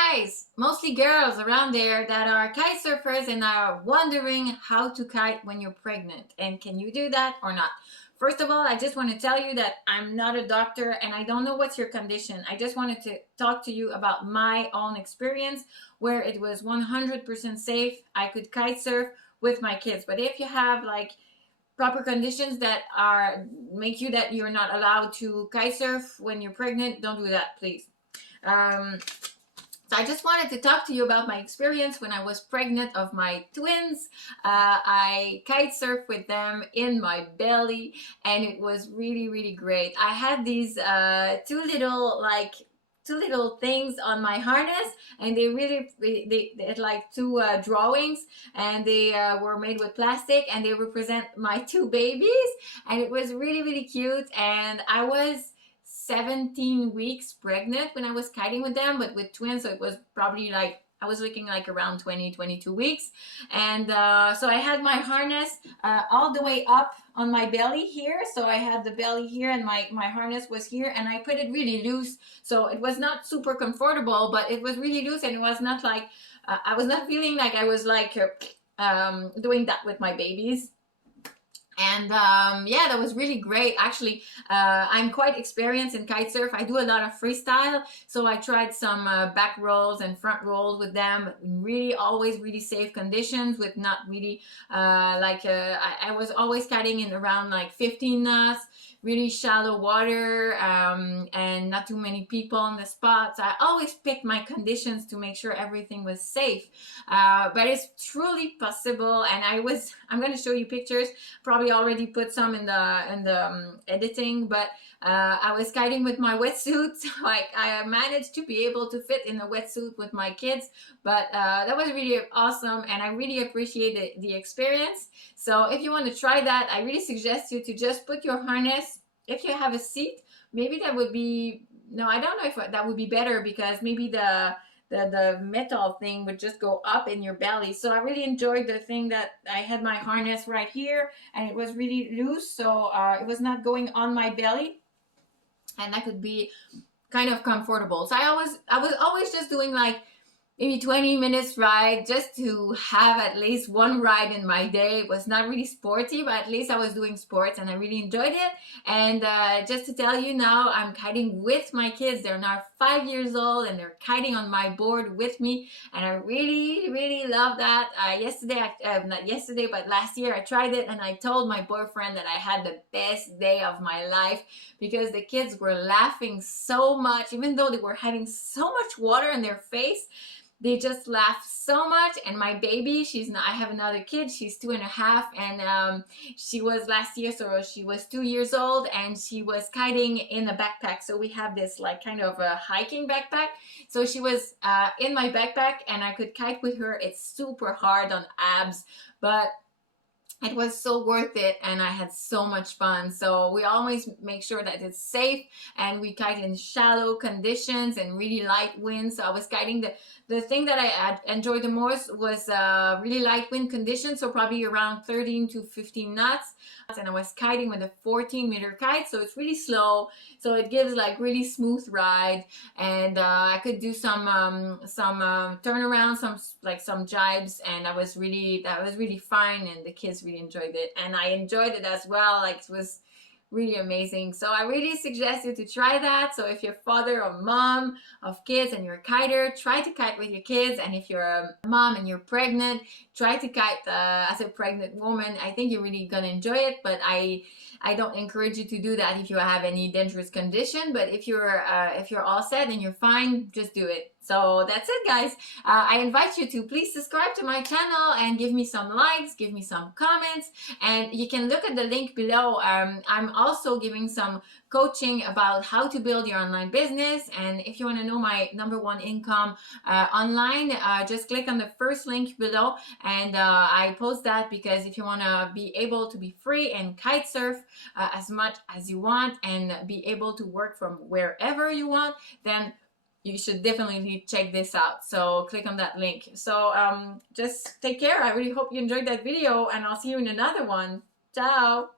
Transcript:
guys, mostly girls around there that are kite surfers and are wondering how to kite when you're pregnant. And can you do that or not? First of all, I just want to tell you that I'm not a doctor and I don't know what's your condition. I just wanted to talk to you about my own experience where it was 100% safe. I could kite surf with my kids. But if you have like proper conditions that are make you that you're not allowed to kite surf when you're pregnant, don't do that, please. Um, so I just wanted to talk to you about my experience when I was pregnant of my twins. I kite surfed with them in my belly, and it was really, really great. I had these two little things on my harness, and they had like two drawings, and they were made with plastic, and they represent my two babies, and it was really, really cute. And I was 17 weeks pregnant when I was kiting with them, but with twins, so it was probably like I was looking like around 20, 22 weeks. And so I had my harness all the way up on my belly here. So I had the belly here and my harness was here, and I put it really loose. So it was not super comfortable, but it was really loose, and it was not like, I was not feeling like I was like doing that with my babies. And yeah, that was really great. Actually, I'm quite experienced in kite surf. I do a lot of freestyle, so I tried some back rolls and front rolls with them. Really, always really safe conditions with not really I was always kiting in around like 15 knots, really shallow water, and not too many people on the spots. I always picked my conditions to make sure everything was safe. But it's truly possible, and I'm going to show you pictures. Probably already put some in the editing, but I was kiting with my wetsuit. Like I managed to be able to fit in a wetsuit with my kids, but that was really awesome, and I really appreciate the experience. So if you want to try that, I really suggest you to just put your harness. If you have a seat, maybe that would be, no, I don't know if that would be better, because maybe the metal thing would just go up in your belly. So I really enjoyed the thing that I had my harness right here, and it was really loose, so it was not going on my belly, and that could be kind of comfortable. So I was always just doing like maybe 20 minutes ride just to have at least one ride in my day. It was not really sporty, but at least I was doing sports and I really enjoyed it. And just to tell you now, I'm kiting with my kids. They're now 5 years old and they're kiting on my board with me. And I really, really love that. Not yesterday, but last year I tried it, and I told my boyfriend that I had the best day of my life because the kids were laughing so much, even though they were having so much water in their face. They just laugh so much. And my baby, I have another kid, she's 2.5, and she was last year, so she was 2 years old, and she was kiting in a backpack. So we have this like kind of a hiking backpack, so she was in my backpack, and I could kite with her. It's super hard on abs, but it was so worth it, and I had so much fun. So we always make sure that it's safe, and we kite in shallow conditions and really light winds. So I was kiting, the thing that I enjoyed the most was really light wind conditions, so probably around 13 to 15 knots. And I was kiting with a 14-meter kite, so it's really slow, so it gives like really smooth ride. And I could do some turnarounds, some jibes, and that was really fun, and the kids really enjoyed it, and I enjoyed it as well. Like, it was really amazing. So I really suggest you to try that. So if you're father or mom of kids and you're a kiter, try to kite with your kids. And if you're a mom and you're pregnant, try to kite as a pregnant woman. I think you're really gonna enjoy it, but I don't encourage you to do that if you have any dangerous condition. But if you're all set and you're fine, just do it. So that's it, guys. I invite you to please subscribe to my channel and give me some likes, give me some comments, and you can look at the link below. I'm also giving some coaching about how to build your online business, and if you want to know my #1 income online, just click on the first link below, and I post that because if you want to be able to be free and kite surf as much as you want and be able to work from wherever you want, then you should definitely check this out. So click on that link. So just take care. I really hope you enjoyed that video, and I'll see you in another one. Ciao.